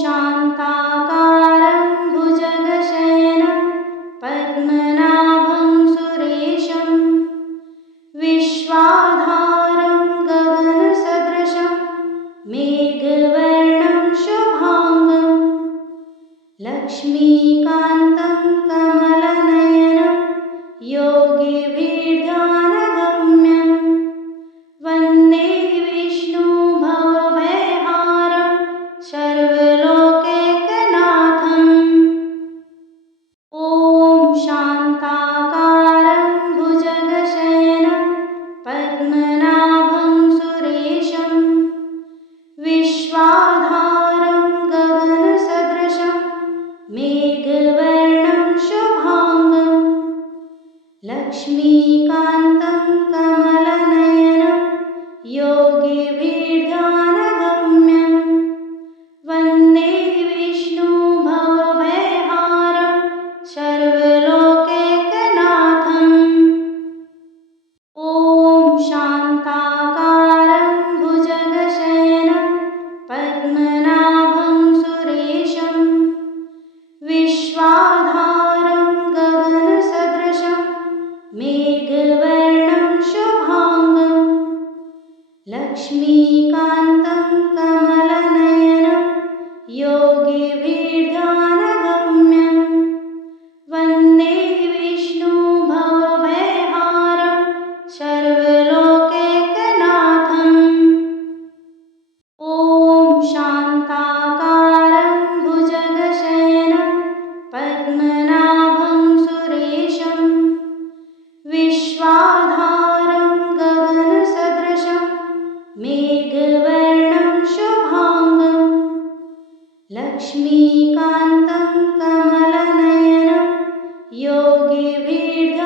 शान्ताकारं भुजगशयनं पद्मनाभं सुरेशं विश्वाधारं गगनसदृशं मेघवर्णं शुभांगं लक्ष्मीकान्तं कमलनयनं योगिभिर्ध्यानगम्यं वन्दे विष्णु भवभयहारं सर्वलोकैकनाथम्। ॐ शान्ताकारं भुजगशयनं पद्मनाभं सुरेशं विश्वाधारं गगनसदृशं मेघवर्णं शुभांगं लक्ष्मीकान्तं कमलनयनं योगिभिर्ध्यानगम्यं वन्दे विष्णु भवभयहारं सर्वलोकैकनाथम्। ॐ शान्ताकारं भुजगशयनं पद्मनाभं सुरेशं विश्वाधारं गगनसदृशं मेघवर्णं शुभांगं लक्ष्मीकान्तं कमलनयनं योगिभिर्ध्यानगम्यं वन्दे विष्णु भवभयहारं सर्वलोकैकनाथम्। ॐ शान्ताकारं भुजगशयनं पद्मनाभं सुरेशं विश्वाधारं गगनसदृशं मेघवर्णं शुभांगं लक्ष्मीकान्तं कमलनयनं योगिभिर्ध्यानगम्यं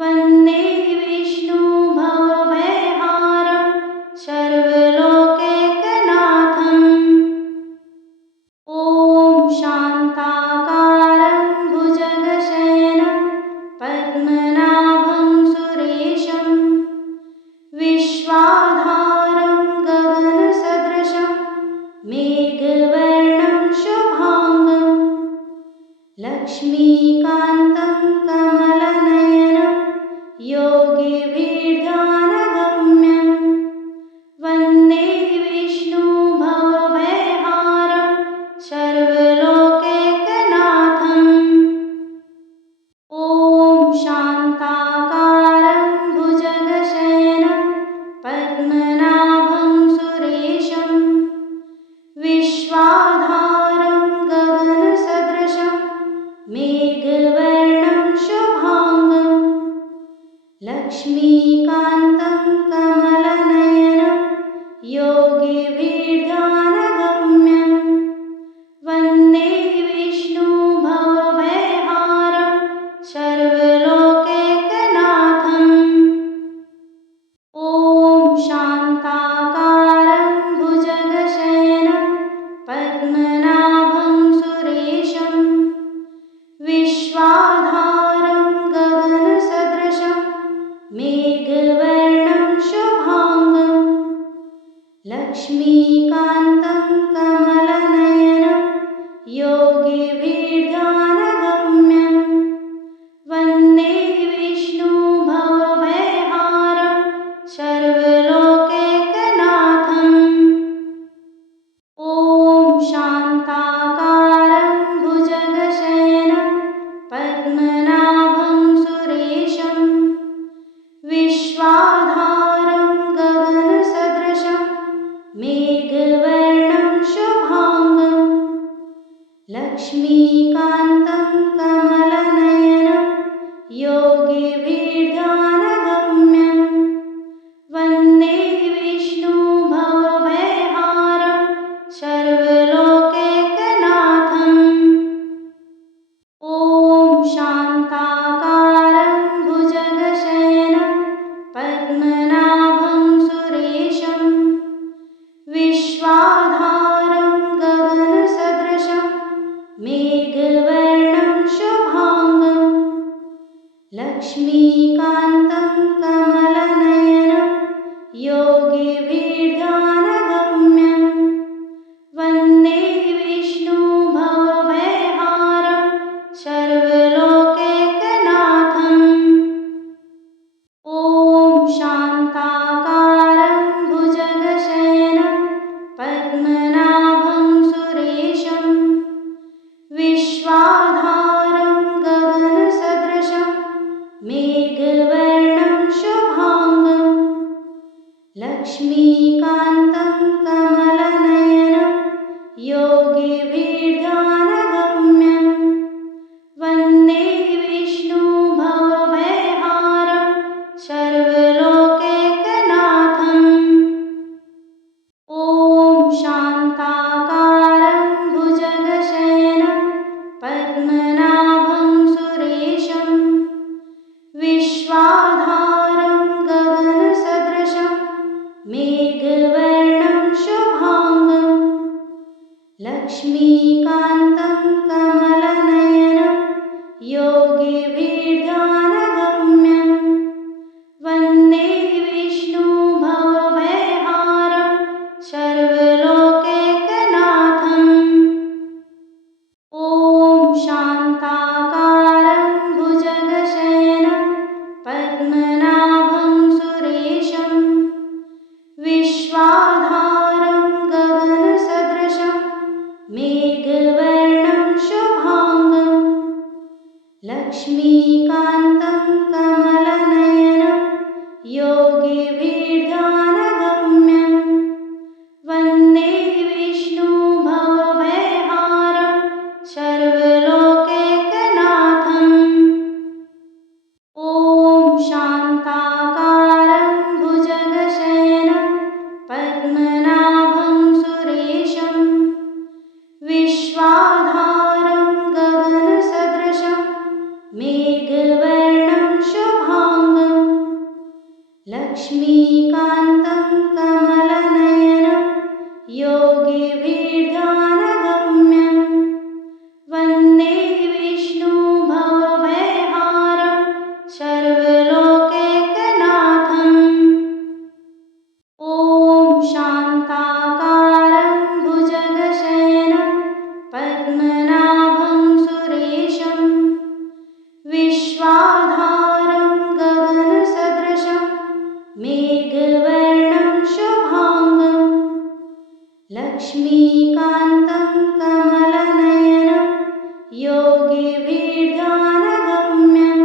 वन्दे विष्णु भवभयहारं सर्वलोकैकनाथम्। ॐ शान्ताकारं भुजगशयनं पद्मनाभं सुरेशं विश्वाधारं गगनसदृशं मेघवर्णं शुभांगं लक्ष्मीकान्तं कमलनयनं योगिभिर्ध्यानगम्यं वन्दे विष्णु भवभयहारं सर्वलोकैकनाथम्। ॐ शान्ताकारं भुजगशयनं पद्मनाभं सुरेशं विश्वाधारं गगनसदृशं मेघवर्णं शुभांगं लक्ष्मीकान्तं कमलनयनं योगिभिर्ध्यानगम्यं वन्दे विष्णु भवभयहारं सर्वलोकैकनाथम्। ॐ शान्ताकारं भुजगशयनं पद्मनाभं सुरेशं विश्वाधारं गगनसदृशं मेघवर्णं शुभांगं लक्ष्मीकान्तं कमलनयनं योगिभिर्ध्यानगम्यं वन्दे विष्णु भवभयहारं सर्वलोकैकनाथम्। ॐ शान्ताकारं भुजगशयनं पद्मनाभं सुरेशं विश्वाधारं गगनसदृशं मेघवर्णं शुभांगं लक्ष्मीकान्तं कमलनयनं योगिभिर्ध्यानगम्यं वन्दे विष्णु भवभयहारं सर्वलोकैकनाथम्। ॐ शान्ताकारं भुजगशयनं पद्मनाभं सुरेशं विश्वाधारं गगनसदृशं मेघवर्णं शुभांगं लक्ष्मीकान्तं कमलनयनं योगिभिर्ध्यानगम्यं शान्ताकारं भुजगशयनं पद्मनाभं सुरेशं विश्वाधारं गगनसदृशं मेघवर्णं शुभांगं लक्ष्मीकान्तं कमलनयनं योगिभिर्ध्यानगम्यं वन्दे विष्णु भवभयहारं सर्वलोकैकनाथम् ॐ शान्ताकारं भुजगशयनं पद्मनाभं सुरेशं विश्वाधारं गगनसदृशं मेघवर्णं शुभांगं लक्ष्मीकान्तं कमलनयनं योगिभिर्ध्यानगम्यं वन्दे विष्णु भवभयहारं सर्वलोकैकनाथम् ॐ शान्ताकारं भुजगशयनं पद्मनाभं सुरेशं विश्वाधारं गगनसदृशं मेघवर्णं शुभांगं लक्ष्मीकान्तं कमलनयनं योगिभिर्ध्यानगम्यं वन्दे विष्णु भवभयहारं सर्वलोकैकनाथम् ॐ शान्ताकारं भुजगशयनं पद्मनाभं सुरेशं विश्वाधारं गगनसदृशं मेघवर्णं शुभांगं लक्ष्मीकान्तं कमलनयनं योगिभिर्ध्यानगम्यं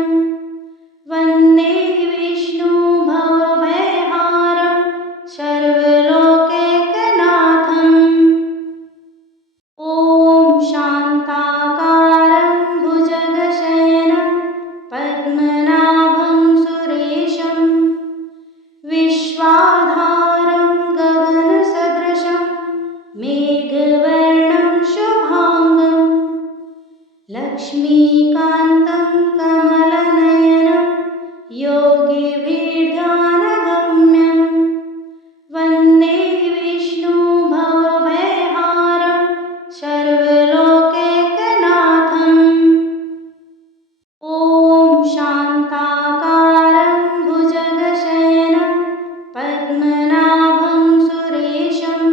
वन्दे विष्णु भवभयहारं सर्वलोकैकनाथम् ॐ शान्ताकारं भुजगशयनं पद्मनाभं सुरेशं विश्वाधारं गगनसदृशं मेघवर्णं शुभांगं लक्ष्मीकान्तं कमलनयनं योगिभिर्ध्यानगम्यं वन्दे विष्णु भवभयहारं सर्वलोकैकनाथम् ॐ शान्ताकारं भुजगशयनं पद्मनाभं सुरेशं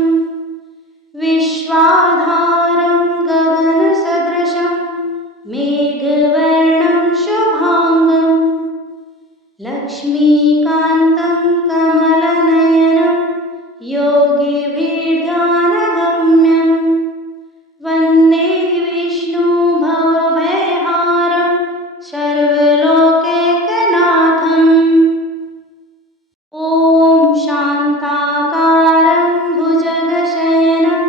विश्वाधारं गगनसदृशं मेघवर्णं शुभांगं लक्ष्मीकान्तं कमलनयनं योगिभिर्ध्यानगम्यं वन्दे विष्णु भवभयहारं सर्वलोकैकनाथम् ॐ शान्ताकारं भुजगशयनं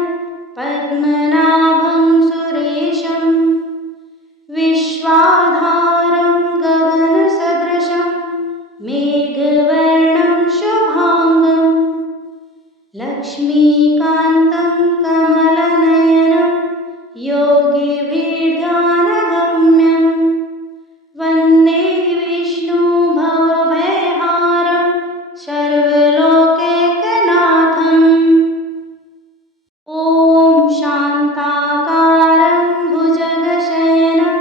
पद्मनाभं सुरेशं विश्वाधारं गगनसदृशं मेघवर्णं शुभांगं लक्ष्मीकान्तं कमलनयनं योगिभिर्ध्यानगम्यं वन्दे विष्णु भवभयहारं सर्वलोकैकनाथम् ॐ शान्ताकारं भुजगशयनं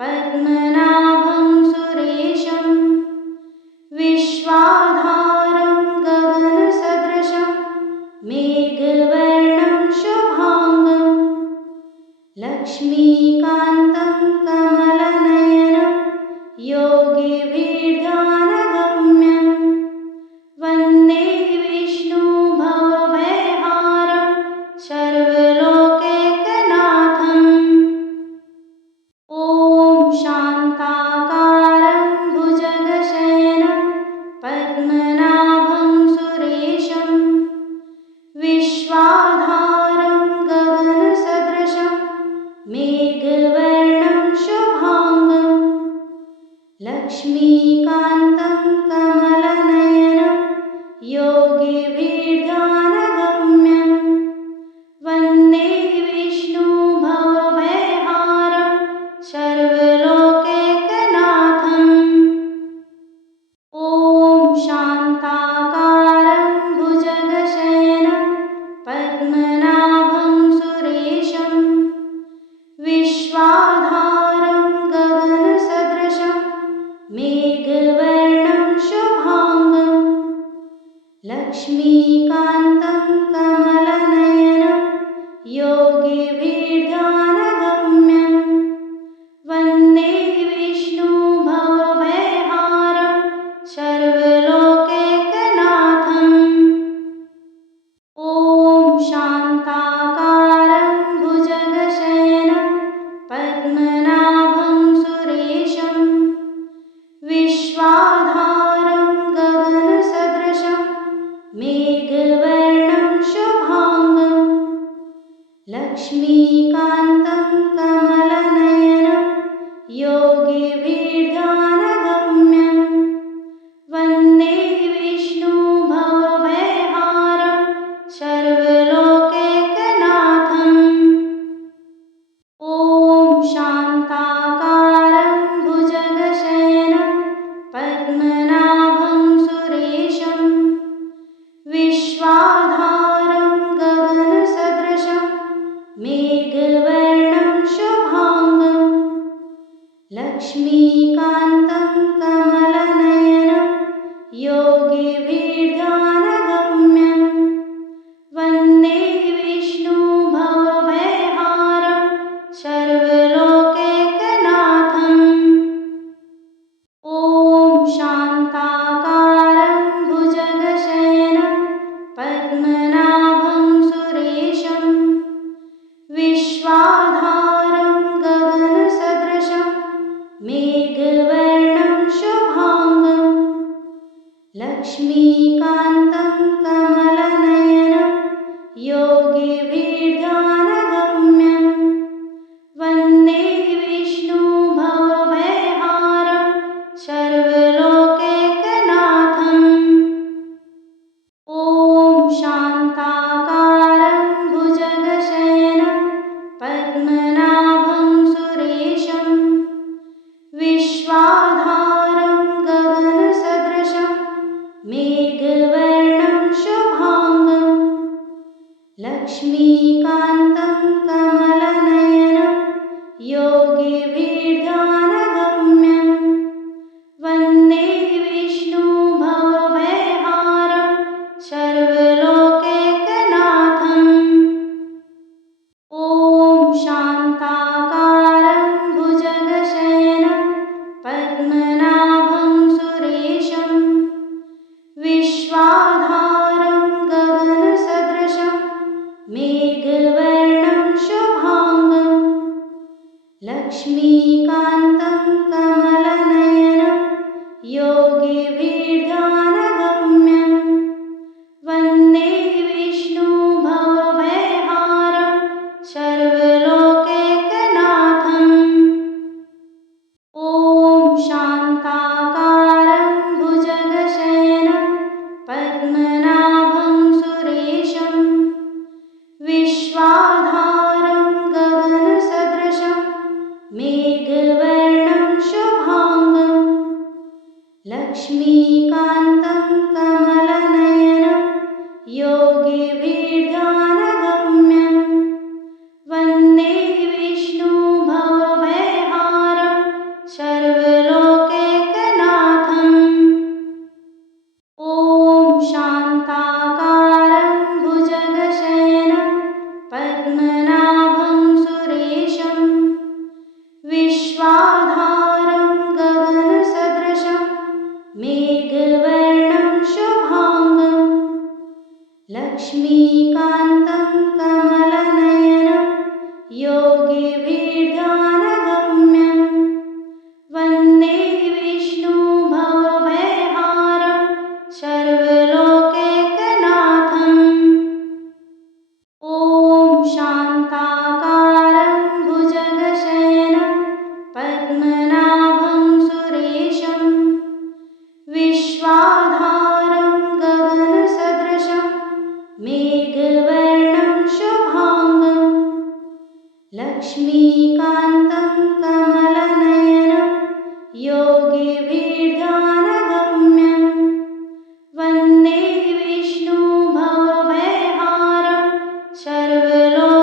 पद्मनाभं सुरेशं विश्वाधारं गगनसदृशं मेघवर्णं शुभांगं लक्ष्मीकान्तं कमलनयनं योगिभिर्ध्यानगम्यं वन्दे विष्णु भवभयहारं सर्वलोकैकनाथम् ॐ शान्ताकारं भुजगशयनं पद्मनाभं सुरेशं विश्वाधारं गगनसदृशं मेघवर्णं शुभांगं लक्ष्मीकान्तं कमलनयनं योगिभिर्ध्यानगम्यं लक्ष्मीकान्तं कमलनयनं योगिभिर्ध्यानगम्यं वन्दे विष्णु भवभयहारं सर्वलोकैकनाथम्। ॐ शान्ताकारं भुजगशयनं पद्मनाभं सुरेशं विश्वाधारं गगनसदृशं मेघवर्णं शुभांगं लक्ष्मीकान्तं कमलनयनं योगिभिर्ध्यानगम्यं वन्दे विष्णु भवभयहारं सर्वलोकैकनाथम्। ॐ शान्ताकारं भुजगशयनं पद्मनाभं सुरेशं विश्वाधारं गगनसदृशं मेघवर्णं शुभांगं लक्ष्मीकान्तं कमलनयनं योगिभिर्ध्यानगम्यं वन्दे विष्णु भवभयहारं सर्वलोकैकनाथम्। ॐ शान्ताकारं भुजगशयनं पद्मनाभं सुरेशं विश्वाधारं गगनसदृशं मेघवर्णं शुभांगं लक्ष्मीकान्तं कमलनयनं योगिभिर्ध्यानगम्यं वन्दे विष्णु भवभयहारं सर्वलोकैकनाथम्। ॐ शान्ताकारं भुजगशयनं पद्मनाभं सुरेशं विश्वाधारं गगनसदृशं मेघवर्णं शुभांगं लक्ष्मीकान्तं कमलनयनं योगिभिर्ध्यानगम्यं वन्दे विष्णु भवभयहारं सर्वलोकैकनाथम्। ॐ शान्ताकारं भुजगशयनं पद्मनाभं सुरेशं विश्वाधारं गगनसदृशं मेघवर्णं शुभांगं लक्ष्मीकान्तं कमलनयनं योगिभिर्ध्यानगम्यं वन्दे विष्णु भवभयहारं सर्वलोकैकनाथम्। ॐ शान्ताकारं भुजगशयनं पद्मनाभं सुरेशं विश्वाधारं गगनसदृशं मेघवर्णं शुभांगं लक्ष्मीकान्तं कमलनयनं योगिभिर्ध्यानगम्यं वन्दे विष्णु भवभयहारं सर्वलोकैकनाथम्। ॐ शान्ताकारं भुजगशयनं पद्मनाभं सुरेशं विश्वाधारं गगनसदृशं मेघवर्णं शुभांगं लक्ष्मीकान्तं कमलनयनं योगिभिर्ध्यानगम्यं वन्दे विष्णु भवभयहारं सर्वलोकैकनाथम्।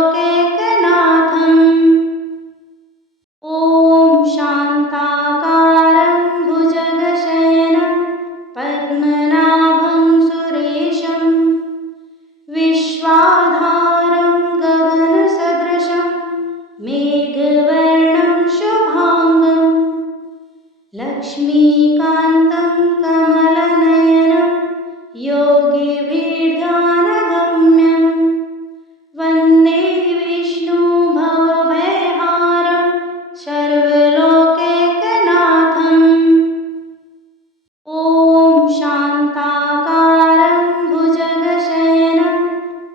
ॐ शान्ताकारं भुजगशयनं पद्मनाभं सुरेशं विश्वाधारं गगनसदृशं मेघवर्णं शुभांगं लक्ष्मीकान्तं कमलनयनं योगिभिर्ध्यानगम्यं वन्दे विष्णु भवभयहारं सर्वलोकैकनाथम्। ॐ शान्ताकारं भुजगशयनं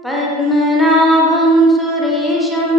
पद्मनाभं सुरेशं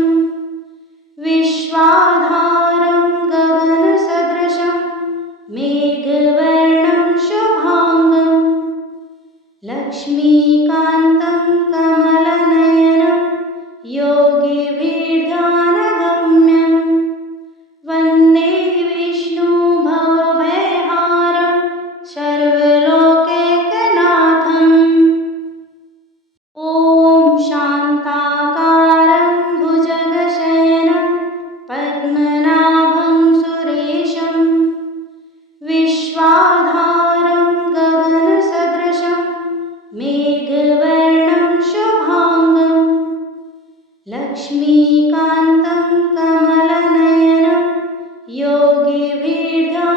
लक्ष्मीकान्तं कमलनयनं योगिभिर्ध्यानगम्यं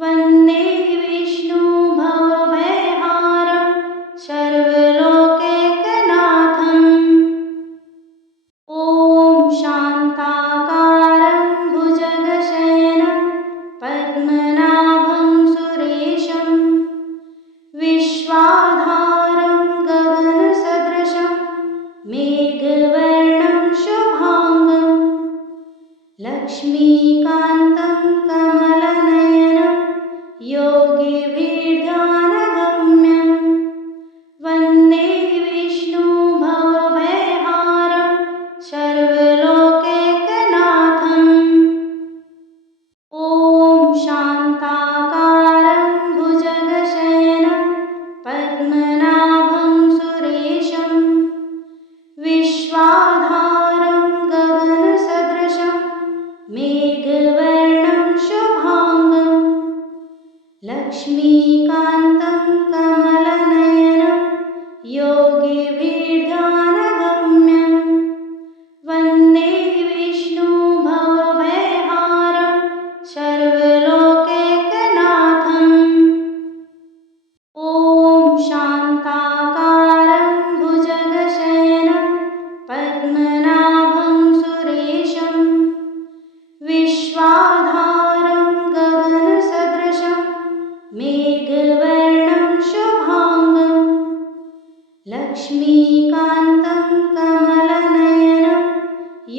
वन्दे विष्णु भवभयहारं सर्वलोकैकनाथम्। ॐ शान्ताकारं भुजगशयनं पद्मनाभं सुरेशं विश्वाधारं गगनसदृशं मेघवर्णं शुभांगं लक्ष्मीकान्तं कमलनयनं योगिभिर्ध्यानगम्यं वन्दे विष्णु भवभयहारं सर्वलोकैकनाथम्। ॐ शान्ताकारं भुजगशयनं पद्मनाभं सुरेशं विश्वाधारं गगनसदृशं मेघवर्णं शुभांगं लक्ष्मीकान्तं कमलनयनं योगिभिर्ध्यानगम्यं वन्दे विष्णु भवभयहारं सर्वलोकैकनाथम्। ॐ शान्ताकारं भुजगशयनं पद्मनाभं सुरेशं विश्वाधारं गगनसदृशं मेघवर्णं शुभांगं लक्ष्मीकान्तं कमलनयनं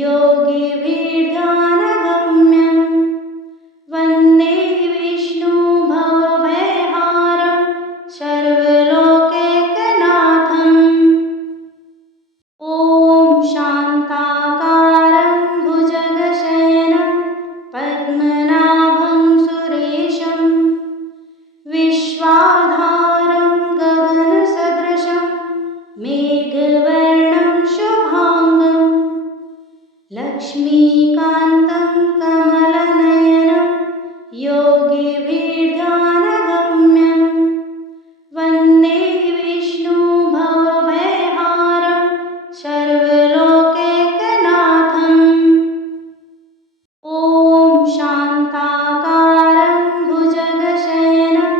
योगिभिर्ध्यानगम्यं वन्दे विष्णु भवभयहारं सर्वलोकैकनाथम्। ॐ शान्ताकारं भुजगशयनं पद्मनाभं सुरेशं विश्वाधारं गगनसदृशं मेघवर्णं शुभांगं लक्ष्मीकान्तं कमलनयनं योगिभिर्ध्यानगम्यं वन्दे विष्णु भवभयहारं सर्वलोकैकनाथम्। ॐ शान्ताकारं भुजगशयनं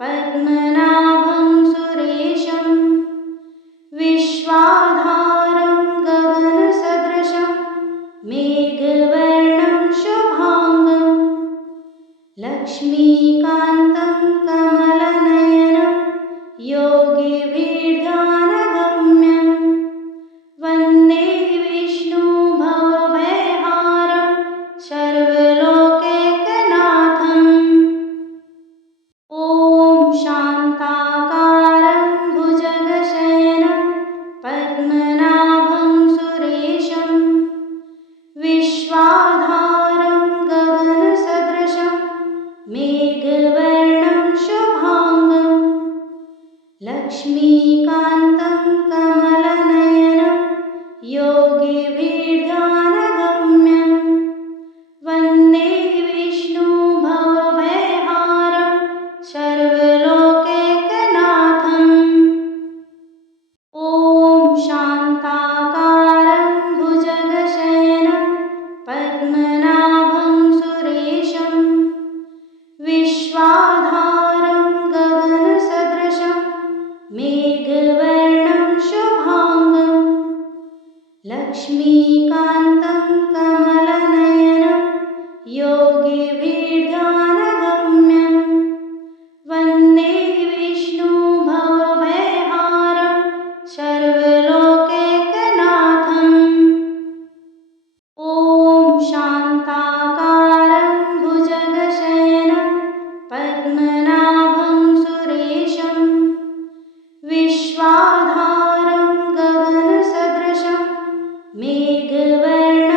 पद्मनाभं सुरेशं विश्वाधारं गगनसदृशं मेघवर्णं शुभांगं लक्ष्मीकान्तं कमलनयनं योगिभिर्ध्यानगम्यं वन्दे विष्णु भवभयहारं सर्वलोकैकनाथम्। ॐ शान्ताकारं भुजगशयनं पद्मनाभं सुरेशं विश्वाधारं गगनसदृशं मेघवर्णं शुभांगं लक्ष्मीकान्तं कमलनयनं योगिभिर्ध्यानगम्यं वन्दे विष्णु भवभयहारं सर्वलोकैकनाथम्। ॐ शान्ताकारं भुजगशयनं पद्मनाभं सुरेशं विश्वाधारं गगनसदृशं मेघवर्णं शुभांगं लक्ष्मीकान्तं कमलनयनं योगिभिर्ध्यानगम्यं वन्दे विष्णु भवभयहारं सर्वलोकैकनाथम्। ॐ शान्ताकारं भुजगशयनं पद्मनाभं सुरेशं विश्वाधारं गगनसदृशं मेघवर्णं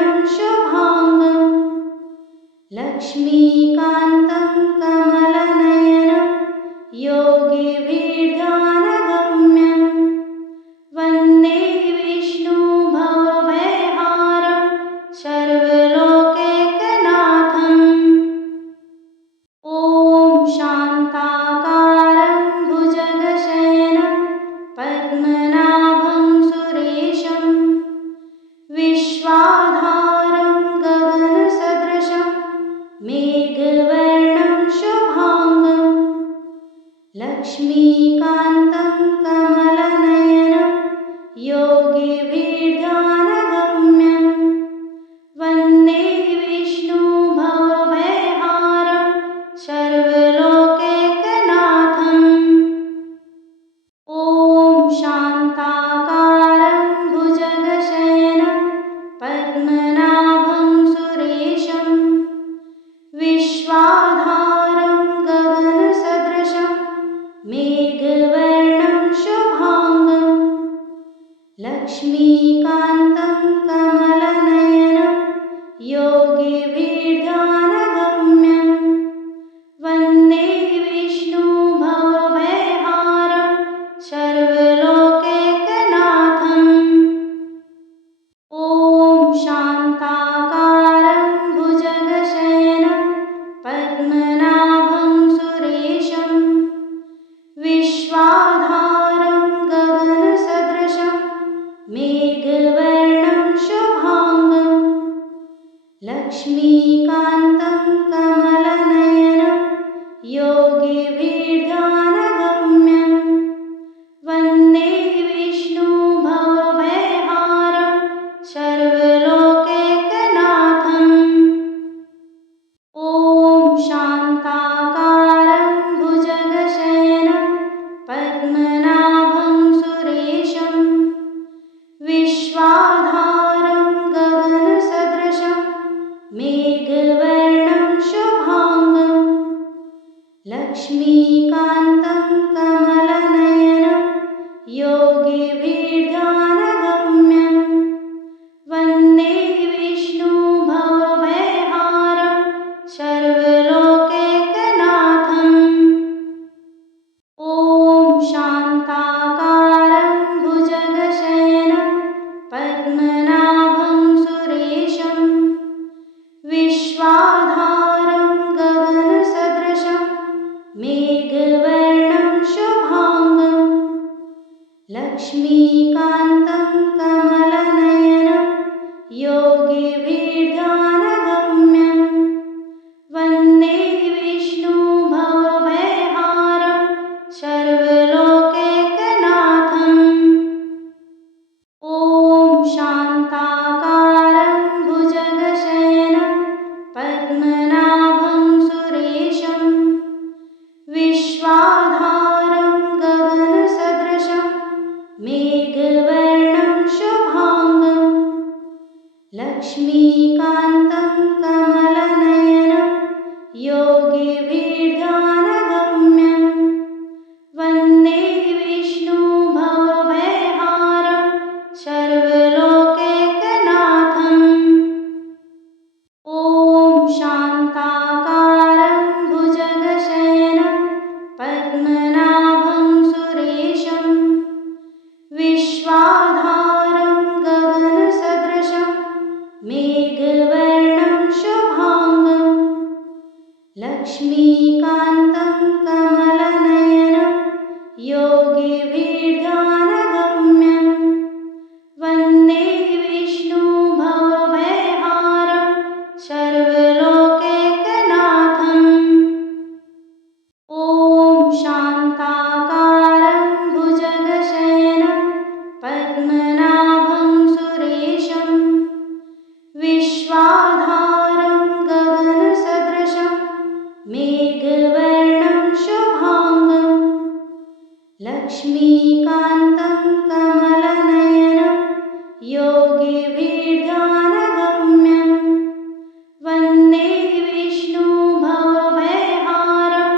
योगिभिर्ध्यानगम्यं वन्दे विष्णु भवभयहारं सर्वलोकैकनाथम्। ॐ शान्ताकारं भुजगशयनं पद्मनाभं सुरेशं विश्वाधारं गगनसदृशं मेघवर्णं शुभांगं लक्ष्मीकान्तं कमलनयनं योगिभिर्ध्यानगम्यं वन्दे विष्णु भवभयहारं सर्वलोकैकनाथम्। ॐ शान्ताकारं भुजगशयनं पद्मनाभं सुरेशं विश्वाधारं गगनसदृशं मेघवर्णं शुभांगं लक्ष्मीकान्तं कमलनयनं योगिभिर्ध्यानगम्यं वन्दे विष्णु भवभयहारं सर्वलोकैकनाथम्। ॐ शान्ताकारं भुजगशयनं पद्मनाभं सुरेशं विश्वाधारं गगनसदृशं मेघवर्णं शुभांगं लक्ष्मीकान्तं कमलनयनं योगिभिर्ध्यानगम्यं वन्दे विष्णु भवभयहारं सर्वलोकैकनाथम्। ॐ शान्ताकारं भुजगशयनं पद्मनाभं सुरेशं विश्वाधारं गगनसदृशं मेघवर्णं शुभांगं लक्ष्मीकान्तं कमलनयनं योगिभिर्ध्यानगम्यं वन्दे विष्णु भवभयहारं सर्वलोकैकनाथम्। ॐ शान्ताकारं भुजगशयनं पद्मनाभं सुरेशं विश्वाधारं गगनसदृशं मेघवर्णं शुभांगं लक्ष्मीकान्तं कमलनयनं योगिभिर्ध्यानगम्यं वन्दे विष्णु भवभयहारं सर्वलोकैकनाथम्। ॐ शान्ताकारं भुजगशयनं पद्मनाभं सुरेशं विश्वाधारं गगनसदृशं मेघवर्णं शुभांगं लक्ष्मीकान्तं कमलनयनं योगिभिर्ध्यानगम्यं वन्दे विष्णु भवभयहारं सर्वलोकैकनाथम्। ॐ शान्ताकारं भुजगशयनं पद्मनाभं सुरेशं विश्वाधारं गगनसदृशं मेघवर्णं शुभांगं लक्ष्मीकान्तं कमलनयनं योगिभिर्ध्यानगम्यं वन्दे विष्णु भवभयहारं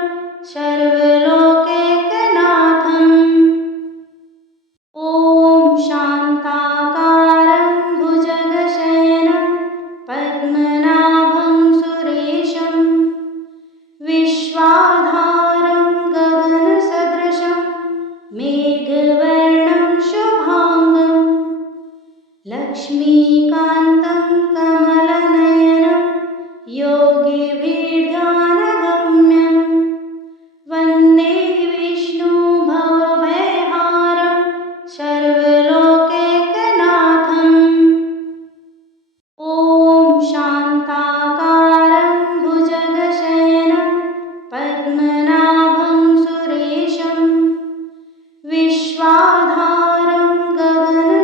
सर्वलोकैकनाथम्। ॐ शान्ताकारं भुजगशयनं पद्मनाभं सुरेशं विश्वाधारं गगनसदृशं मेघवर्णं शुभांगं लक्ष्मीकान्तं कमलनयनं योगिभिर्ध्यानगम्यं वन्दे विष्णु भवभयहारं सर्वलोकैकनाथम्। ॐ शान्ताकारं भुजगशयनं पद्मनाभं सुरेशं विश्वाधारं गगन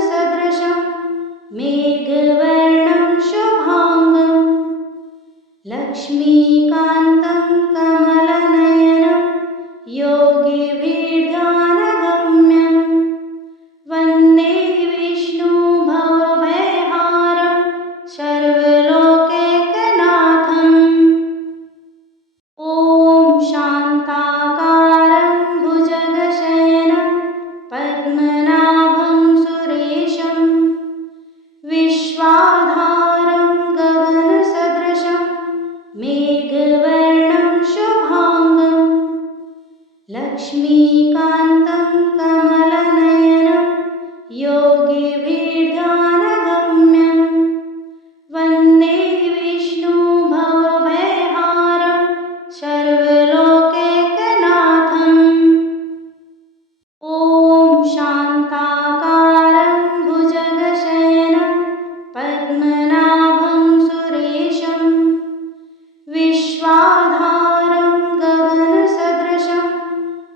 लक्ष्मीकान्तं कमलनयनं योगिभिर्ध्यानगम्यं वन्दे विष्णु भवभयहारं सर्वलोकैकनाथम्। ॐ शान्ताकारं भुजगशयनं पद्मनाभं सुरेशं विश्वाधारं गगनसदृशं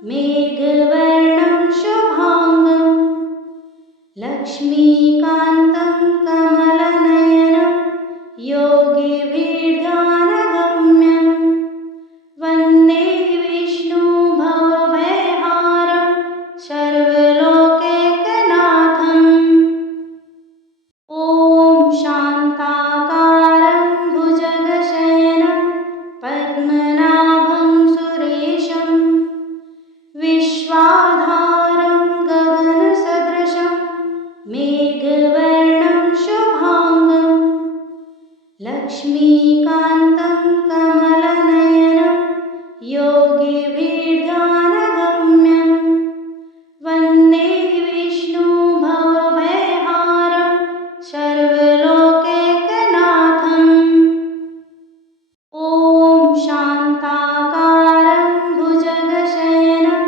मेघवर्णं शुभाङ्गं लक्ष्मीकान्तं कमलनयनं योगिभिर्ध्यानगम्यं वन्दे विष्णु भवभयहारं सर्वलोकैकनाथम्। ॐ शान्ताकारं भुजगशयनं पद्मनाभं सुरेशं विश्वाधारं गगनसदृशं मेघवर्णं शुभाङ्गं लक्ष्मीकान्तं कमलनयनं योगिभिर्ध्यानगम्यं वन्दे विष्णु भवभयहारं सर्वलोकैकनाथम्। ॐ शान्ताकारं भुजगशयनं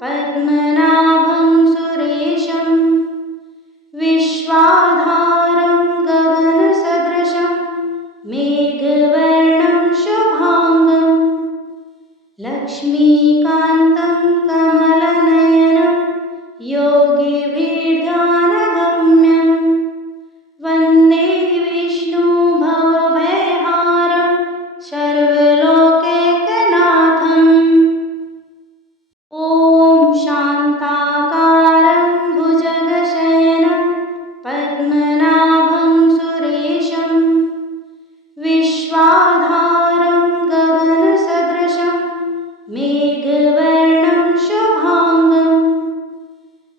पद्मनाभं सुरेशं विश्वाधारं गगनसदृशं मेघवर्णं शुभाङ्गं लक्ष्मीकान्तं कमलनयनं योगिभिर्ध्यानगम्यं वन्दे विष्णु भवभयहारं सर्वलोकैकनाथम्। ॐ शान्ताकारं भुजगशयनं पद्मनाभं सुरेशं विश्वाधारं गगनसदृशं मेघवर्णं शुभाङ्गं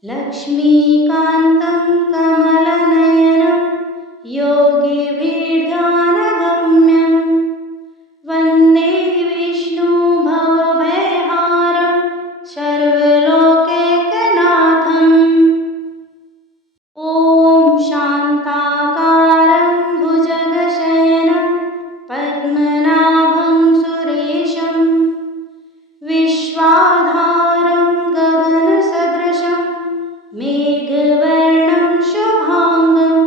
लक्ष्मीकान्तं कमलनयनं योगिभिर्ध्यानगम्यं वन्दे विष्णु भवभयहारं सर्वलोकैकनाथम्। ॐ शान्ताकारं भुजगशयनं पद्मनाभं सुरेशं विश्वाधारं गगनसदृशं मेघवर्णं शुभाङ्गं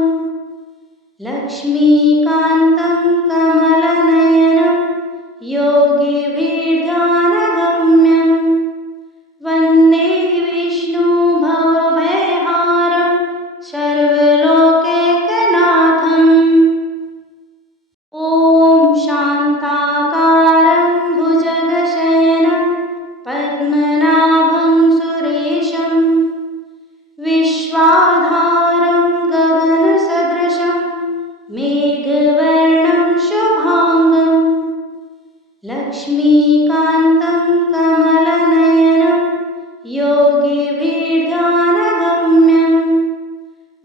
लक्ष्मीकान्तं कमलनयनं योगिभिर्ध्यानगम्यं वन्दे विष्णु भवभयहारं सर्वलोकैकनाथम्। ॐ शान्ताकारं भुजगशयनं पद्मनाभं सुरेशं विश्वाधारं गगनसदृशं मेघवर्णं शुभाङ्गं लक्ष्मीकान्तं कमलनयनं योगिभिर्ध्यानगम्यं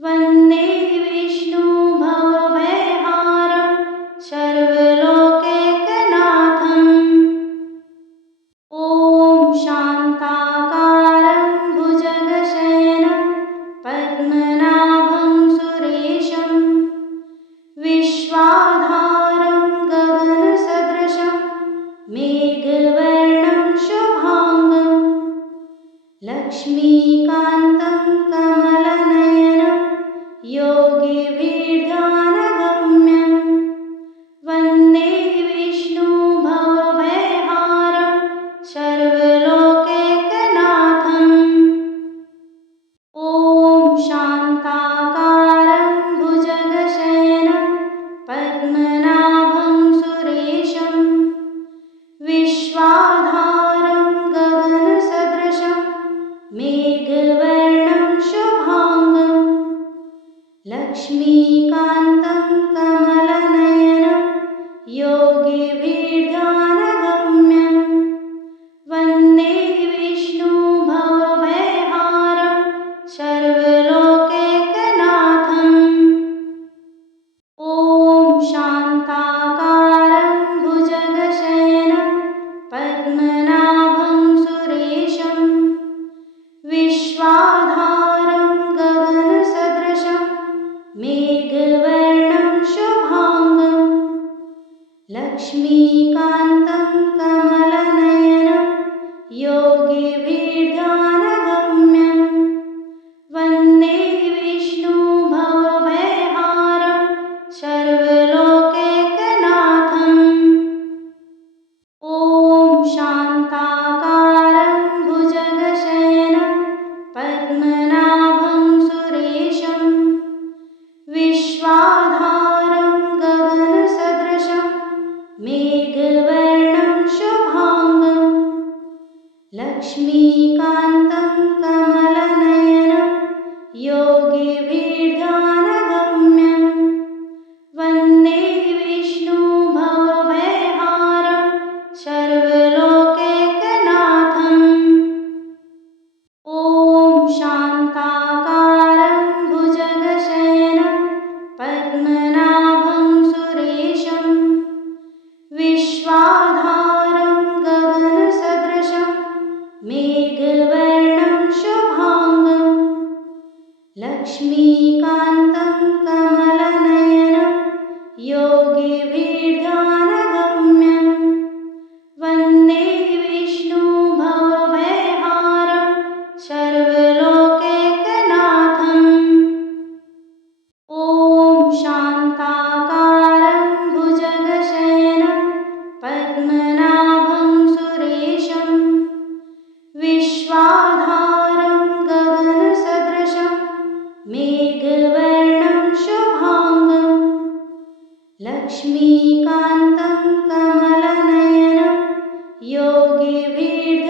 वन्दे विष्णु भवभयहारं सर्वलोकैकनाथम्। ॐ शान्ताकारं भुजगशयनं पद्मनाभं सुरेशं विश्वाधारं गगनसदृशं मेघवर्णं शुभाङ्गं लक्ष्मीकान्तं कमलनयनं योगिभिर्ध्यानगम्यं वन्दे विष्णु भवभयहारं सर्वलोकैकनाथम्। ॐ शान्ताकारं भुजगशयनं पद्मनाभं सुरेशं विश्वाधारं गगनसदृशं मेघवर्णं शुभाङ्गं लक्ष्मीकान्तं कमलनयनं योगिभिर्ध्यानगम्यं वन्दे विष्णु भवभयहारं सर्वलोकैकनाथम्। ॐ शान्ताकारं भुजगशयनं पद्मनाभं सुरेशं लक्ष्मीकान्तं कमलनयनं योगिभिर्ध्यानगम्यं वन्दे विष्णु भवभयहारं सर्वलोकैकनाथम्। ॐ शान्ताकारं भुजगशयनं पद्मनाभं सुरेशं विश्वाधारं गगनसदृशं मेघवर्णं शुभांगं लक्ष्मीकान्तं कमलनयनं योगिभिर्ध्यानगम्यं वन्दे विष्णु भवभयहारं सर्वलोकैकनाथम्। ॐ शान्ताकारं भुजगशयनं पद्मनाभं सुरेशं विश्वाधारं गगनसदृशं मेघवर्णं शुभांगं लक्ष्मीकान्तं कमलनयनं योगिभिर्ध्यानगम्यं वन्दे विष्णु भवभयहारं सर्वलोकैकनाथम्। ॐ शान्ताकारं भुजगशयनं पद्मनाभं सुरेशं विश्वाधारं गगनसदृशं मेघवर्णं शुभांगं लक्ष्मीकान्तं कमलनयनं योगिभिर्ध्यानगम्यं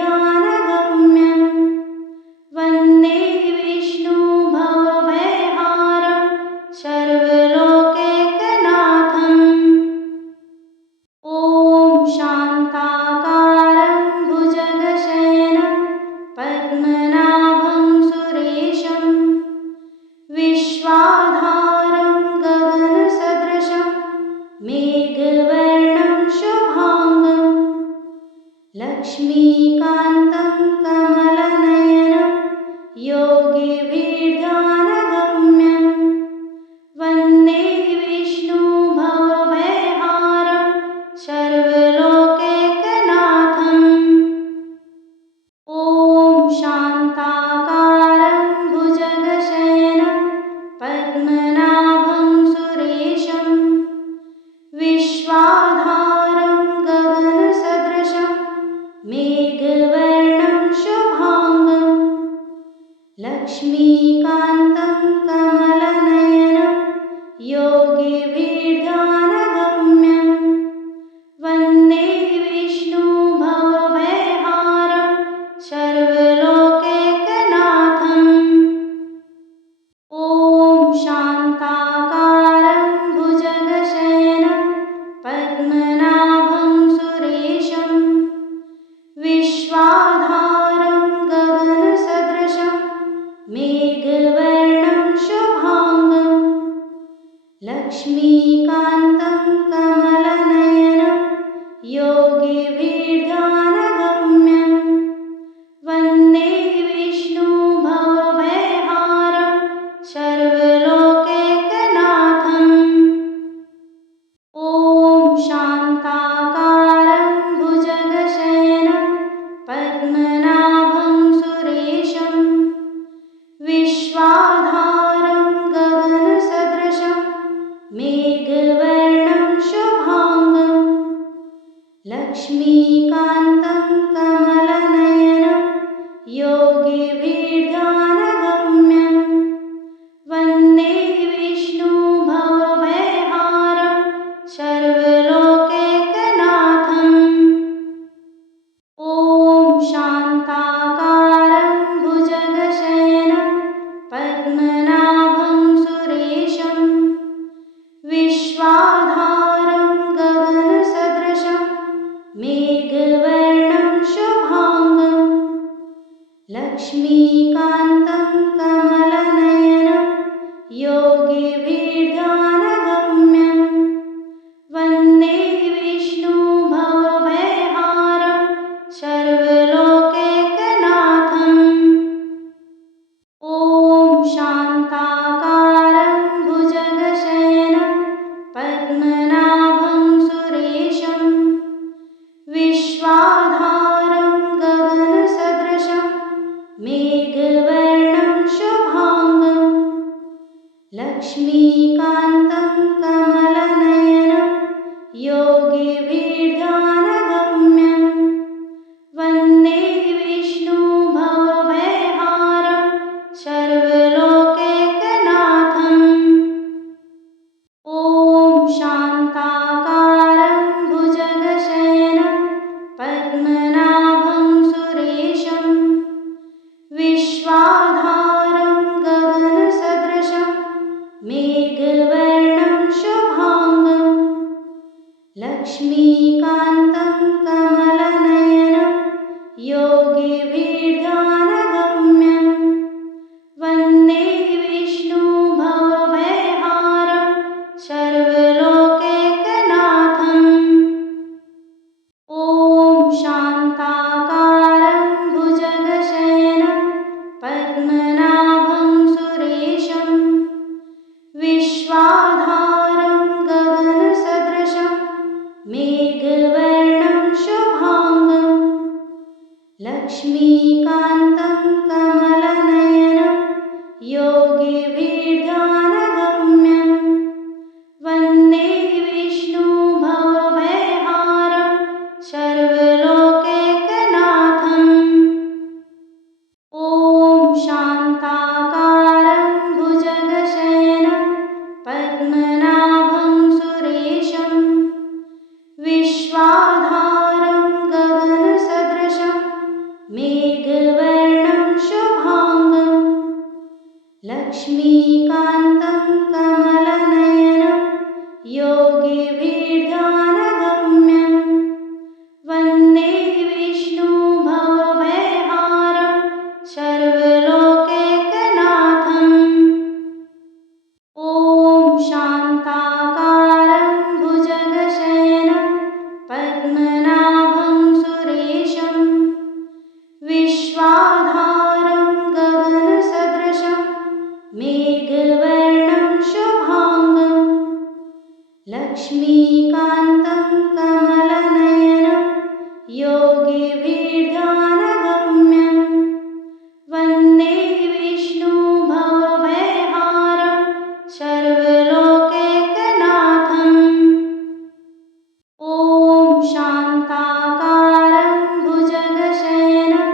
वन्दे विष्णु भवभयहारं सर्वलोकैकनाथम्। ॐ शान्ताकारं भुजगशयनं पद्मनाभं सुरेशं विश्वाधारं गगनसदृशं मेघवर्णं शुभांगं लक्ष्मीकान्तं कमलनयनं योगिभिर्ध्यानगम्यं वन्दे विष्णु भवभयहारं सर्वलोकैकनाथम्। ॐ शान्ताकारं भुजगशयनं पद्मनाभं सुरेशं विश्वाधारं गगनसदृशं मेघवर्णं शुभांगं लक्ष्मीकान्तं कमलनयनं योगिभिर्ध्यानगम्यं वन्दे विष्णु भवभयहारं सर्वलोकैकनाथम्। ॐ शान्ताकारं भुजगशयनं पद्मनाभं सुरेशं विश्वाधारं गगनसदृशं मेघवर्णं शुभांगं लक्ष्मीकान्तं कमलनयनं योगिभिर्ध्यानगम्यं वन्दे विष्णु भवभयहारं सर्वलोकैकनाथम्। ॐ शान्ताकारं भुजगशयनं पद्मनाभं सुरेशं विश्वाधारं गगनसदृशं मेघवर्णं शुभांगं लक्ष्मीकान्तं कमलनयनं योगिभिर्ध्यानगम्यं वन्दे विष्णु भवभयहारं सर्वलोकैकनाथम्। ॐ शान्ताकारं भुजगशयनं पद्मनाभं सुरेशं विश्वाधारं गगनसदृशं मेघवर्णं शुभांगं लक्ष्मीकान्तं कमलनयनं योगिभिर्ध्यानगम्यं वन्दे विष्णु भवभयहारं सर्वलोकैकनाथम्। ॐ शान्ताकारं भुजगशयनं पद्मनाभं सुरेशं लक्ष्मीकान्तं कमलनयनं योगिभिर्ध्यानगम्यं वन्दे विष्णु भवभयहारं सर्वलोकैकनाथम्। ॐ शान्ताकारं भुजगशयनं पद्मनाभं सुरेशं विश्वाधारं गगनसदृशं मेघवर्णं शुभांगं लक्ष्मीकान्तं कमलनयनं योगिभिर्ध्यानगम्यं वन्दे विष्णु भवभयहारं सर्वलोकैकनाथम्। ॐ शान्ताकारं भुजगशयनं पद्मनाभं सुरेशं विश्वाधारं गगनसदृशं मेघवर्णं शुभांगं लक्ष्मीकान्तं कमलनयनं योगिभिर्ध्यानगम्यं वन्दे विष्णु भवभयहारं सर्वलोकैकनाथम्। ॐ शान्ताकारं भुजगशयनं पद्मनाभं सुरेशं विश्वाधारं गगनसदृशं मेघवर्णं शुभांगं लक्ष्मीकान्तं कमलनयनं योगिभिर्ध्यानगम्यं वन्दे विष्णु भवभयहारं सर्वलोकैकनाथम्। ॐ शान्ताकारं भुजगशयनं पद्मनाभं सुरेशं विश्वाधारं गगनसदृशं मेघवर्णं शुभांगं लक्ष्मीकान्तं कमलनयनं योगिभिर्ध्यानगम्यं वन्दे विष्णु भवभयहारं सर्वलोकैकनाथम्। ॐ शान्ताकारं भुजगशयनं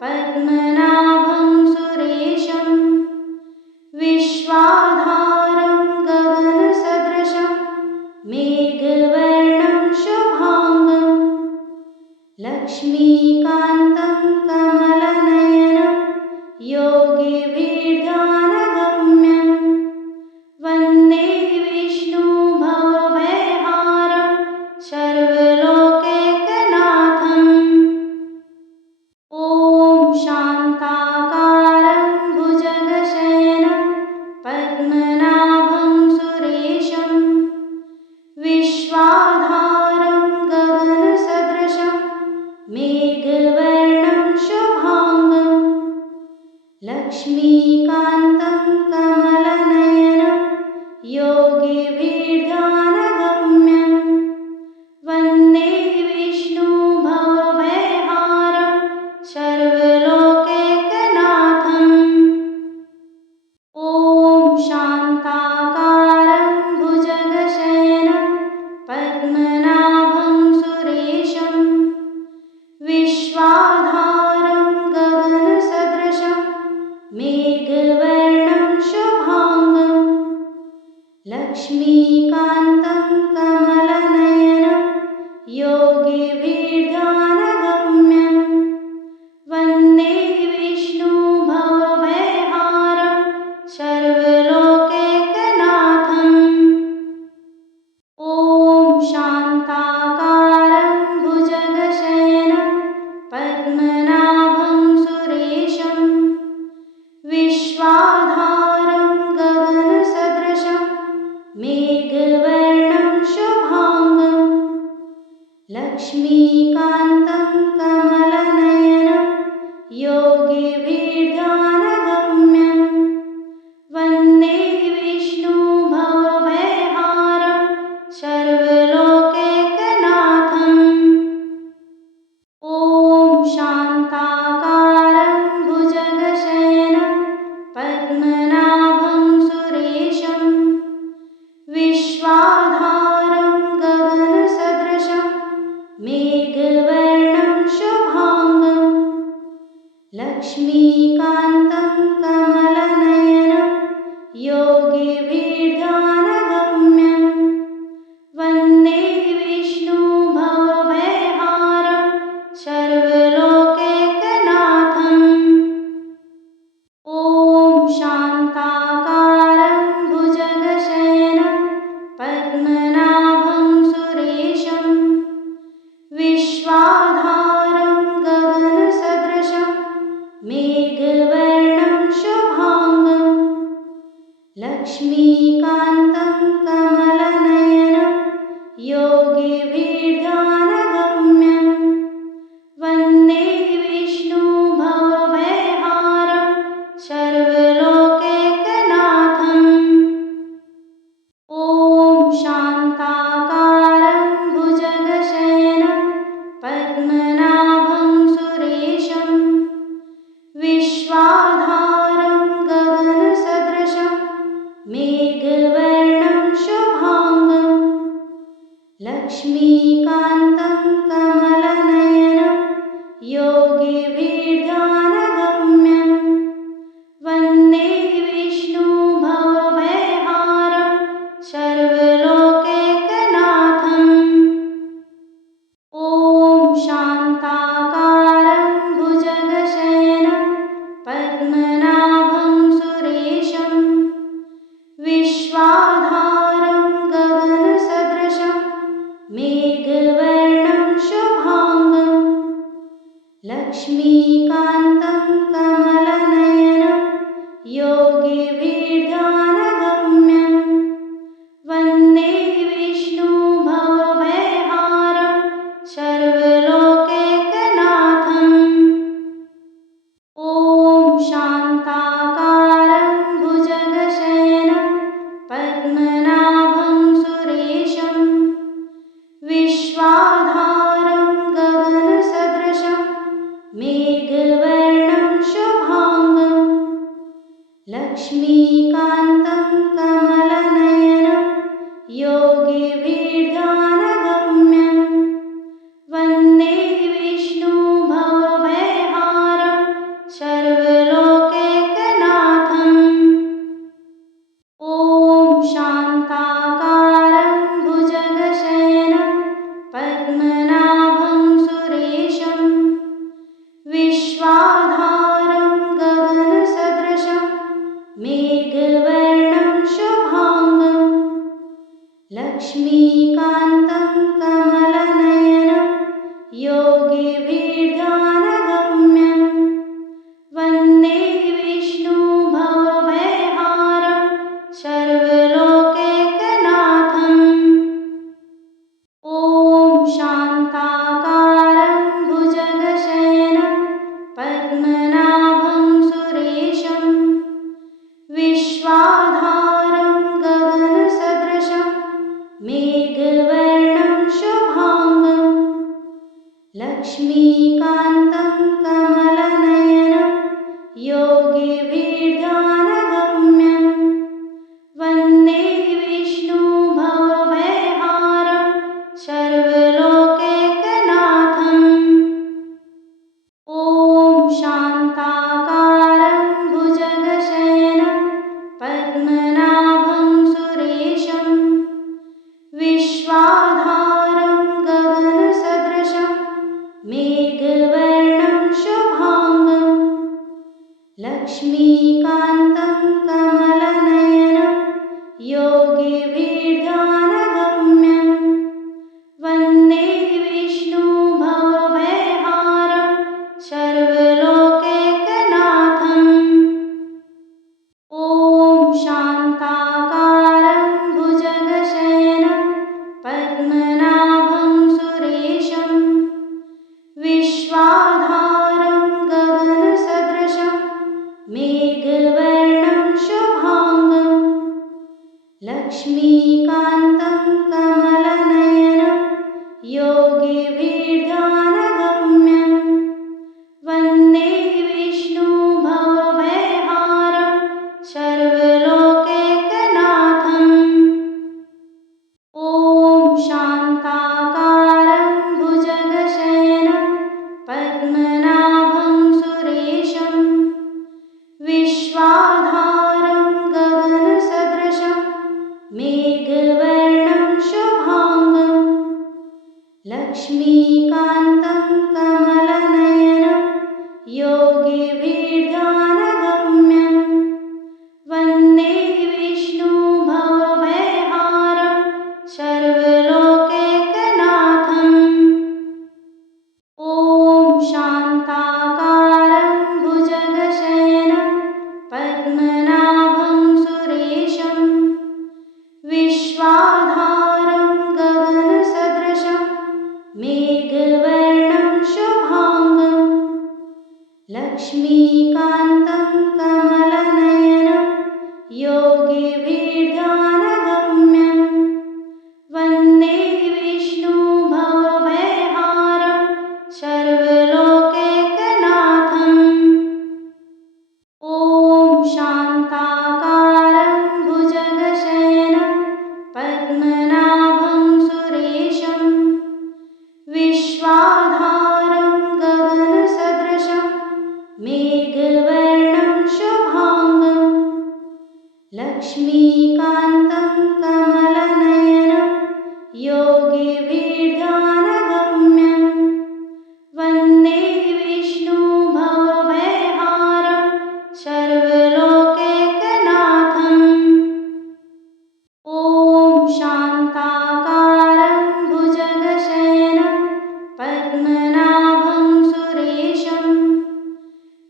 पद्मनाभं सुरेशं विश्वाधारं गगनसदृशं मेघवर्णं शुभांगं लक्ष्मीकान्तं कमलनयनं योगिभिर्ध्यानगम्यं वन्दे विष्णु भवभयहारं सर्वलोकैकनाथम्। ॐ शान्ताकारं भुजगशयनं पद्मनाभं सुरेशं विश्वाधारं गगनसदृशं मेघवर्णं शुभांगं लक्ष्मीकान्तं कमलनयनं योगिभिर्ध्यानगम्यं वन्दे विष्णु भवभयहारं सर्वलोकैकनाथम्। ॐ शान्ताकारं भुजगशयनं पद्मनाभं सुरेशं विश्वाधारं गगनसदृशं मेघवर्णं शुभांगं लक्ष्मीकान्तं कमलनयनं योगिभिर्ध्यानगम्यं वन्दे विष्णु भवभयहारं सर्वलोकैकनाथम्। ॐ शान्ताकारं भुजगशयनं पद्मनाभं सुरेशं विश्वाधारं गगनसदृशं मेघवर्णं शुभांगं लक्ष्मीकान्तं कमलनयनं योगिभिर्ध्यानगम्यं वन्दे विष्णु भवभयहारं सर्वलोकैकनाथम्। ॐ शान्ताकारं भुजगशयनं पद्मनाभं सुरेशं लक्ष्मीकान्तं कमलनयनं योगिभिर्ध्यानगम्यं वन्दे विष्णु भवभयहारं सर्वलोकैकनाथम्। ॐ शान्ताकारं भुजगशयनं पद्मनाभं सुरेशं विश्वाधारं गगनसदृशं मेघवर्णं शुभांगं लक्ष्मीकान्तं कमलनयनं योगिभिर्ध्यानगम्यं वन्दे विष्णु भवभयहारं सर्वलोकैकनाथम्। ॐ शान्ताकारं भुजगशयनं पद्मनाभं सुरेशं विश्वाधारं गगनसदृशं मेघवर्णं शुभांगं लक्ष्मीकान्तं कमलनयनं योगिभिर्ध्यानगम्यं वन्दे विष्णु भवभयहारं सर्वलोकैकनाथम्। ॐ शान्ताकारं भुजगशयनं पद्मनाभं सुरेशं विश्वाधारं गगनसदृशं मेघवर्णं शुभांगं लक्ष्मीकान्तं कमलनयनं योगिभिर्ध्यानगम्यं वन्दे विष्णु भवभयहारं सर्वलोकैकनाथम्। ॐ शान्ताकारं भुजगशयनं पद्मनाभं सुरेशं विश्वाधारं गगनसदृशं मेघवर्णं शुभांगं लक्ष्मीकान्तं कमलनयनं योगिभिर्ध्यानगम्यं वन्दे विष्णु भवभयहारं सर्वलोकैकनाथम्। ॐ शान्ताकारं भुजगशयनं पद्मनाभं सुरेशं विश्वाधारं गगनसदृशं मेघवर्णं शुभांगं लक्ष्मीकान्तं कमलनयनं योगिभिर्ध्यानगम्यं वन्दे विष्णु भवभयहारं सर्वलोकैकनाथम्। ॐ शान्ताकारं भुजगशयनं पद्मनाभं सुरेशं विश्वाधारं गगनसदृशं मेघवर्णं शुभांगं लक्ष्मीकान्तं कमलनयनं योगिभिर्ध्यानगम्यं वन्दे विष्णु भवभयहारं सर्वलोकैकनाथम्। ॐ शान्ताकारं भुजगशयनं पद्मनाभं सुरेशं विश्वाधारं गगनसदृशं मेघवर्णं शुभांगं लक्ष्मीकान्तं कमलनयनं योगिभिर्ध्यानगम्यं वन्दे विष्णु भवभयहारं सर्वलोकैकनाथम्। ॐ शान्ताकारं भुजगशयनं पद्मनाभं सुरेशं विश्वाधारं गगनसदृशं मेघवर्णं शुभांगं लक्ष्मीकान्तं कमलनयनं योगिभिर्ध्यानगम्यं वन्दे विष्णु भवभयहारं सर्वलोकैकनाथम्। ॐ शान्ताकारं भुजगशयनं पद्मनाभं सुरेशं लक्ष्मीकान्तं कमलनयनं योगिभिर्ध्यानगम्यं वन्दे विष्णु भवभयहारं सर्वलोकैकनाथम्। ॐ शान्ताकारं भुजगशयनं पद्मनाभं सुरेशं विश्वाधारं गगनसदृशं मेघवर्णं शुभांगं लक्ष्मीकान्तं कमलनयनं योगिभिर्ध्यानगम्यं वन्दे विष्णु भवभयहारं सर्वलोकैकनाथम्। ॐ शान्ताकारं भुजगशयनं पद्मनाभं सुरेशं विश्वाधारं गगनसदृशं मेघवर्णं शुभांगं लक्ष्मीकान्तं कमलनयनं योगिभिर्ध्यानगम्यं वन्दे विष्णु भवभयहारं सर्वलोकैकनाथम्। ॐ शान्ताकारं भुजगशयनं पद्मनाभं सुरेशं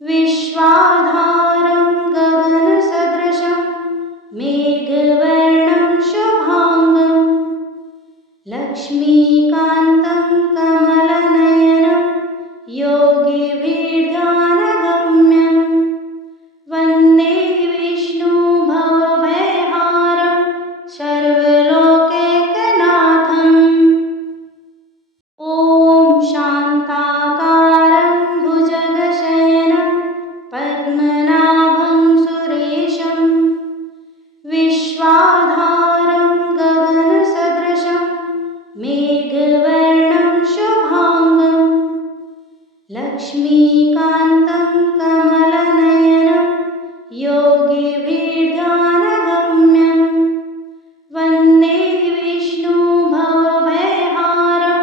विश्वाधारं गगनसदृशं मेघवर्णं शुभांगं लक्ष्मीकान्तं कमलनयनं योगिभिर्ध्यानगम्यं वन्दे विष्णु भवभयहारं सर्वलोकैकनाथम्। ॐ शान्ताकारं भुजगशयनं पद्मनाभं सुरेशं विश्वाधारं गगनसदृशं मेघवर्णं शुभांगं लक्ष्मीकान्तं कमलनयनं योगिभिर्ध्यानगम्यं वन्दे विष्णु भवभयहारं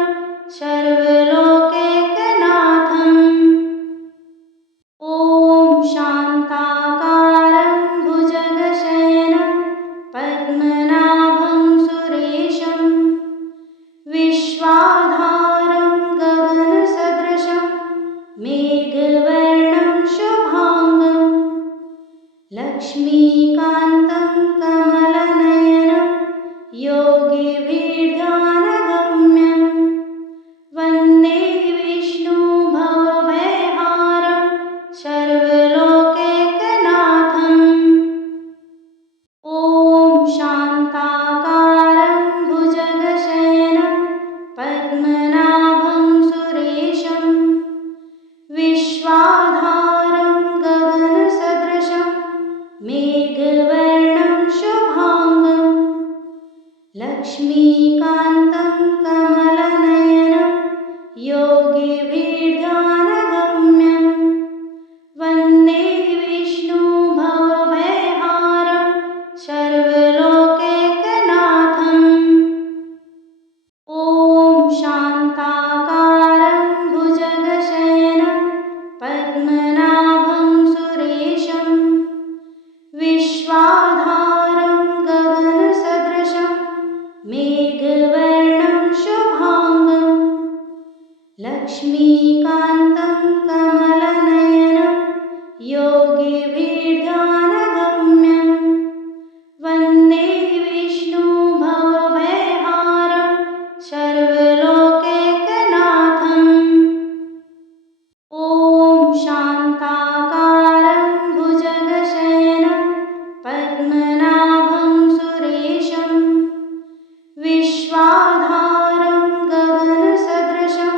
सर्वलोकैकनाथम्। ॐ शान्ताकारं भुजगशयनं पद्मनाभं सुरेशं विश्वाधारं गगनसदृशं मेघवर्णं शुभांगं लक्ष्मीकान्तं कमलनयनं योगिभिर्ध्यानगम्यं वन्दे विष्णु भवभयहारं सर्वलोकैकनाथम्। ॐ शान्ताकारं भुजगशयनं पद्मनाभं सुरेशं विश्वाधारं गगनसदृशं मेघवर्णं शुभांगं लक्ष्मीकान्तं कमलनयनं योगिभिर्ध्यानगम्यं वन्दे विष्णु भवभयहारं सर्वलोकैकनाथम्। ॐ शान्ताकारं भुजगशयनं पद्मनाभं सुरेशं विश्वाधारं गगनसदृशं मेघवर्णं शुभांगं लक्ष्मीकान्तं कमलनयनं योगिभिर्ध्यानगम्यं वन्दे विष्णु भवभयहारं सर्वलोकैकनाथम्। ॐ शान्ताकारं भुजगशयनं पद्मनाभं सुरेशं विश्वाधारं गगनसदृशं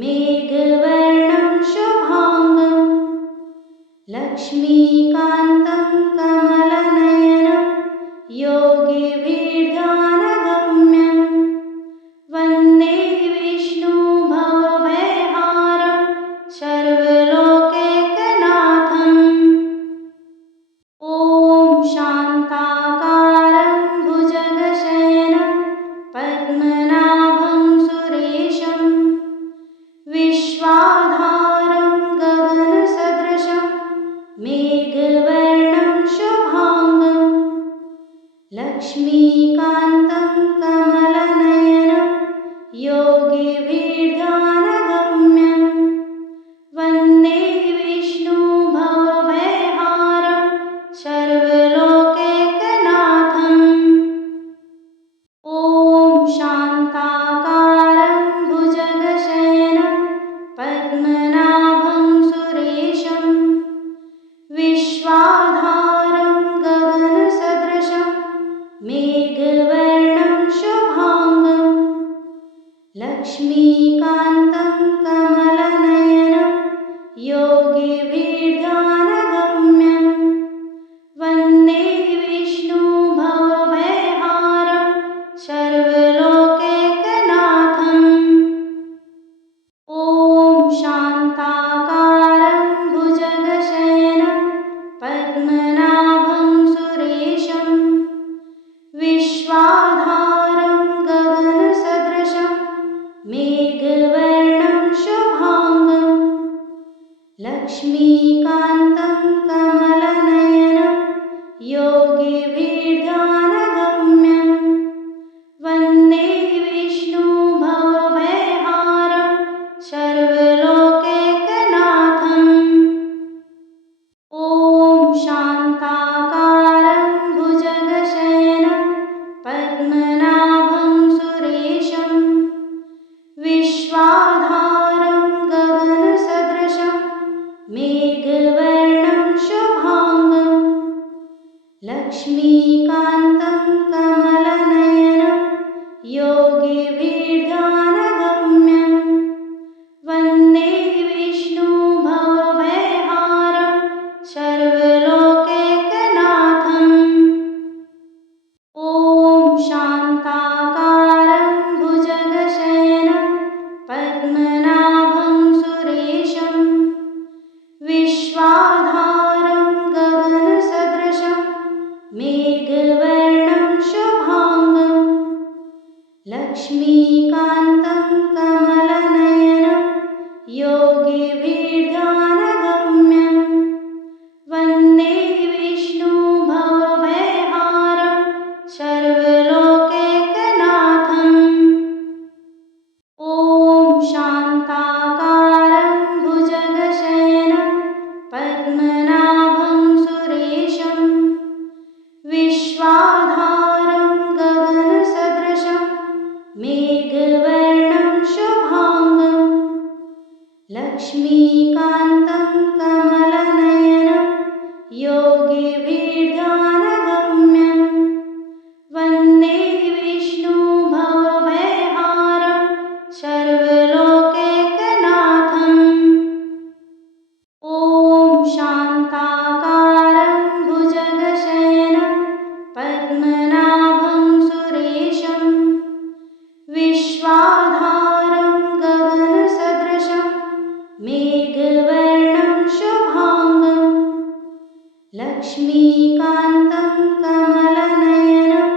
मेघवर्णं शुभांगं लक्ष्मीकान्तं कमलनयनं योगिभिर्ध्यानगम्यं वन्दे विष्णु भवभयहारं सर्वलोकैकनाथम्। ॐ शान्ताकारं भुजगशयनं पद्मनाभं सुरेशं लक्ष्मीकान्तं कमलनयनं योगिभिर्ध्यानगम्यं वन्दे विष्णु भवभयहारं सर्वलोकैकनाथम्। ॐ शान्ताकारं भुजगशयनं पद्मनाभं सुरेशं विश्वाधारं गगनसदृशं मेघवर्णं शुभांगं लक्ष्मीकान्तं कमलनयनं योगिभिर्ध्यानगम्यं वन्दे विष्णु भवभयहारं सर्वलोकैकनाथम्। ॐ शान्ताकारं भुजगशयनं पद्मनाभं सुरेशं विश्वाधारं गगनसदृशं मेघवर्णं शुभांगं लक्ष्मीकान्तं कमलनयनं योगिभिर्ध्यानगम्यं वन्दे विष्णु भवभयहारं सर्वलोकैकनाथम्। ॐ शान्ताकारं भुजगशयनं पद्मनाभं सुरेशं विश्वाधारं गगनसदृशं मेघवर्णं शुभांगं लक्ष्मीकान्तं कमलनयनं योगिभिर्ध्यानगम्यं वन्दे विष्णु भवभयहारं सर्वलोकैकनाथम्। ॐ शान्ताकारं भुजगशयनं पद्मनाभं सुरेशं विश्वाधारं गगनसदृशं मेघवर्णं शुभांगं लक्ष्मीकान्तं कमलनयनं योगिभिर्ध्यानगम्यं वन्दे विष्णु भवभयहारं सर्वलोकैकनाथम्। ॐ शान्ताकारं भुजगशयनं पद्मनाभं सुरेशं विश्वाधारं गगनसदृशं मेघवर्णं शुभांगं लक्ष्मीकान्तं कमलनयनं योगिभिर्ध्यानगम्यं वन्दे विष्णु भवभयहारं सर्वलोकैकनाथम्। ॐ शान्ताकारं भुजगशयनं पद्मनाभं सुरेशं विश्वाधारं गगनसदृशं मेघवर्णं शुभांगं लक्ष्मीकान्तं कमलनयनं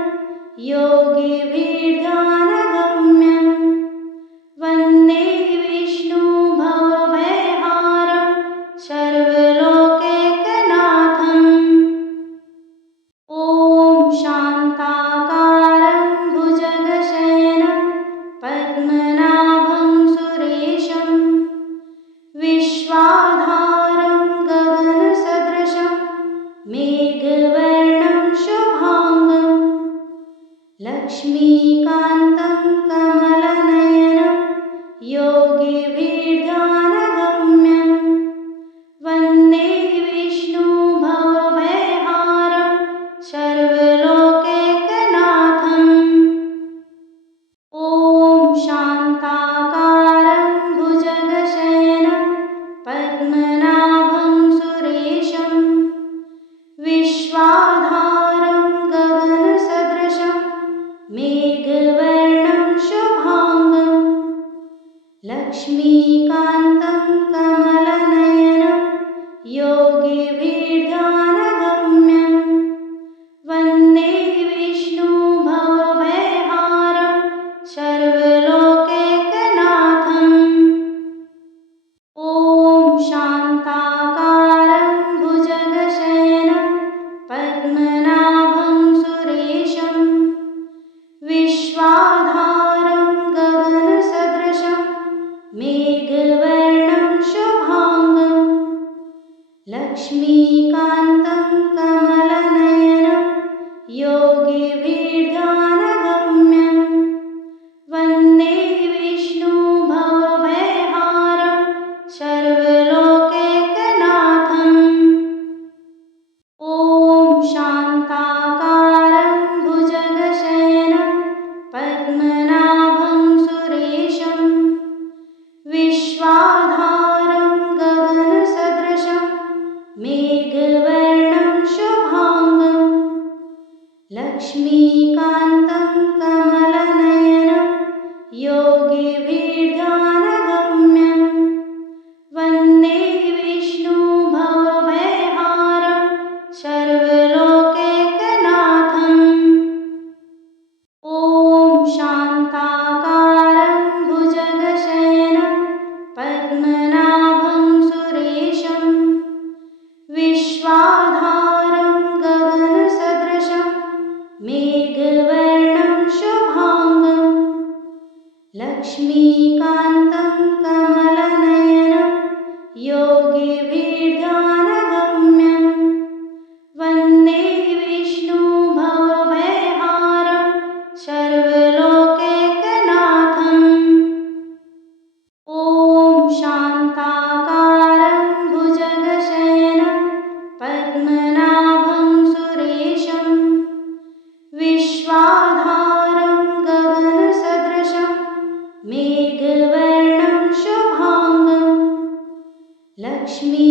योगिभिर्ध्यानगम्यं वन्दे विष्णु भवभयहारं सर्वलोकैकनाथम्। ॐ शान्ताकारं भुजगशयनं पद्मनाभं सुरेशं विश्वाधारं गगनसदृशं मेघवर्णं शुभांगं लक्ष्मीकान्तं कमलनयनं योगिभिर्ध्यानगम्यं वन्दे विष्णु भवभयहारं सर्वलोकैकनाथम्। ॐ शान्ताकारं भुजगशयनं पद्मनाभं सुरेशं विश्वाधारं गगनसदृशं मेघवर्णं शुभांगं लक्ष्मीकान्तं कमलनयनं योगिभिर्ध्यानगम्यं वन्दे विष्णु भवभयहारं सर्वलोकैकनाथम्। ॐ शान्ताकारं भुजगशयनं पद्मनाभं सुरेशं योगिभिर्ध्यानगम्यं वन्दे विष्णु भवभयहारं सर्वलोकैकनाथम्। ॐ शान्ताकारं भुजगशयनं पद्मनाभं सुरेशं विश्वाधारं गगनसदृशं मेघवर्णं शुभांगं लक्ष्मीकान्तं कमलनयनं योगिभिर्ध्यानगम्यं वन्दे विष्णु भवभयहारं सर्वलोकैकनाथम्। ॐ शान्ताकारं भुजगशयनं पद्मनाभं सुरेशं विश्वाधारं गगनसदृशं मेघवर्णं शुभांगं लक्ष्मीकान्तं कमलनयनं योगिभिर्ध्यानगम्यं वन्दे विष्णु भवभयहारं सर्वलोकैकनाथम्। ॐ शान्ताकारं भुजगशयनं पद्मनाभं सुरेशं विश्वाधारं गगनसदृशं मेघवर्णं शुभांगं लक्ष्मी